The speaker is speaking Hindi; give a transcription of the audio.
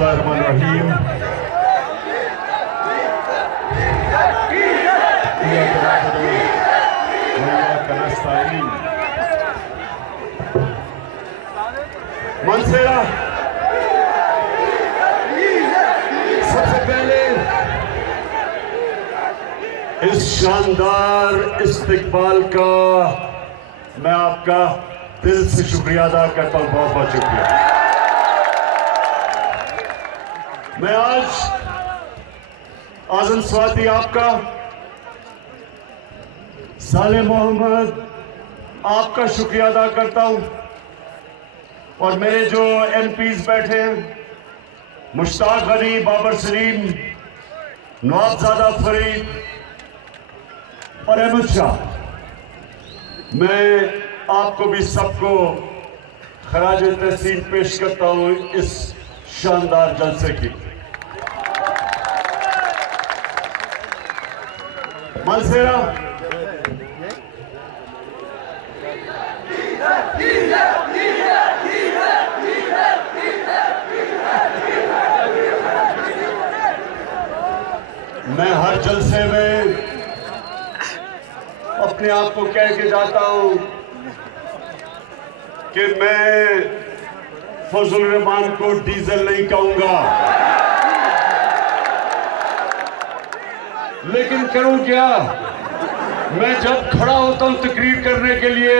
बिस्मिल्लाहिर्रहमानिर्रहीम। मनसेरा सबसे पहले इस शानदार इस्तकबाल का मैं आपका दिल से शुक्रिया अदा करता हूं। बहुत बहुत शुक्रिया। मैं आज आज़म स्वाति आपका, साले मोहम्मद आपका शुक्रिया अदा करता हूं और मेरे जो एमपीज बैठे हैं, मुश्ताक अली, बाबर सलीम, नवाबजादा फरीद और अहमद शाह, मैं आपको भी सबको खराज तहसीन पेश करता हूं इस शानदार जलसे की। मनसेरा मैं हर जलसे में अपने आप को कह के जाता हूं कि मैं फजल रहमान को डीजल नहीं कहूंगा, लेकिन करूं क्या? मैं जब खड़ा होता हूं तकरीर करने के लिए